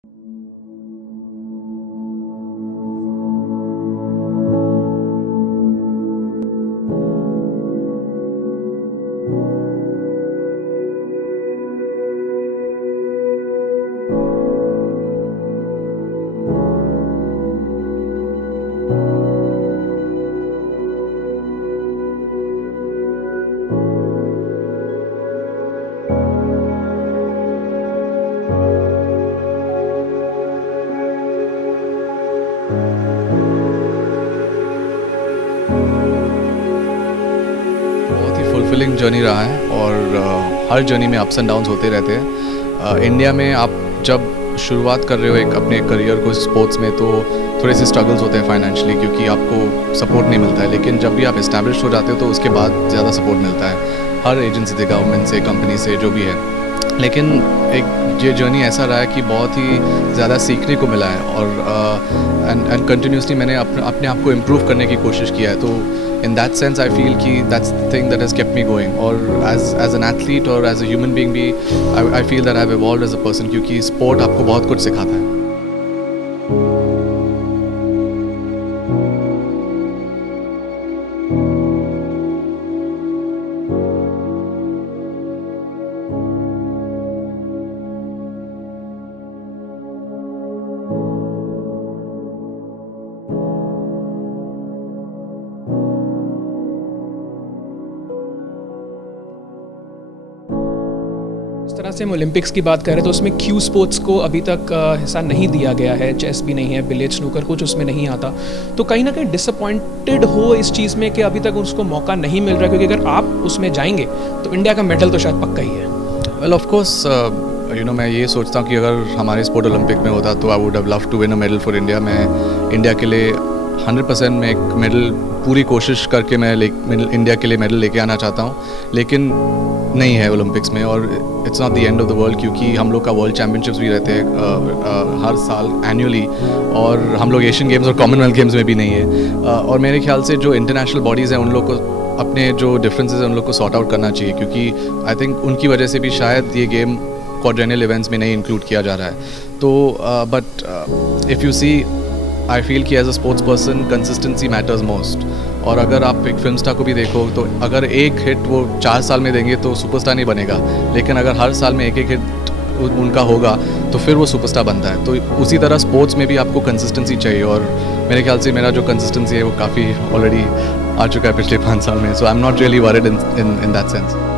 बहुत ही fulfilling journey रहा है और हर जर्नी में अप्स एंड डाउन्स होते रहते हैं। इंडिया में आप जब शुरुआत कर रहे हो एक अपने करियर को स्पोर्ट्स में, तो थोड़े से स्ट्रगल्स होते हैं फाइनेंशियली, क्योंकि आपको सपोर्ट नहीं मिलता है। लेकिन जब भी आप इस्टेब्लिश हो जाते हो तो उसके बाद ज़्यादा सपोर्ट मिलता है हर एजेंसी से, गवर्नमेंट से, कंपनी से, जो भी है। लेकिन एक ये जर्नी ऐसा रहा है कि बहुत ही ज़्यादा सीखने को मिला है और एंड कंटिन्यूसली मैंने अपने आप को इम्प्रूव करने की कोशिश किया है। तो in that sense I feel कि that's the thing that has kept me going. और एज एन एथलीट और एज अ ह्यूमन बीइंग भी I feel that I have evolved as a person, क्योंकि स्पोर्ट आपको बहुत कुछ सिखाता है। इस तरह से हम ओलंपिक्स की बात करें तो उसमें क्यू स्पोर्ट्स को अभी तक हिस्सा नहीं दिया गया है। चेस भी नहीं है, बिलियर्ड्स, स्नूकर कुछ उसमें नहीं आता। तो कहीं ना कहीं डिसअपॉइंटेड हो इस चीज़ में कि अभी तक उसको मौका नहीं मिल रहा, क्योंकि अगर आप उसमें जाएंगे तो इंडिया का मेडल तो शायद पक्का ही है। वेल ऑफ कोर्स मैं ये सोचता हूँ कि अगर हमारे स्पोर्ट ओलंपिक में होता तो I would have love to win a medal for India. मैं इंडिया के लिए 100% में एक मेडल पूरी कोशिश करके मैं इंडिया के लिए मेडल लेके आना चाहता हूँ, लेकिन नहीं है ओलंपिक्स में। और it's not the end of the world, क्योंकि हम लोग का वर्ल्ड चैम्पियनशिप्स भी रहते हैं हर साल एनुअली, और हम लोग एशियन गेम्स और कॉमनवेल्थ गेम्स में भी नहीं है। और मेरे ख्याल से जो इंटरनेशनल बॉडीज़ हैं उन लोग को अपने जो डिफरेंसेस हैं उन लोग को सॉर्ट आउट करना चाहिए, क्योंकि आई थिंक उनकी वजह से भी शायद ये गेम क्वाड्रेनियल इवेंट्स में नहीं इंक्लूड किया जा रहा है। तो but if you see, I feel कि as a sports person consistency matters most. और अगर आप एक फिल्म स्टार को भी देखो तो अगर एक हिट वो 4 साल में देंगे तो सुपरस्टार नहीं बनेगा, लेकिन अगर हर साल में एक हिट उनका होगा तो फिर वो सुपरस्टार बनता है। तो उसी तरह स्पोर्ट्स में भी आपको कंसिस्टेंसी चाहिए, और मेरे ख्याल से मेरा जो कंसिस्टेंसी है वो काफ़ी ऑलरेडी आ चुका है पिछले 5 साल में। So I am not really worried in that sense.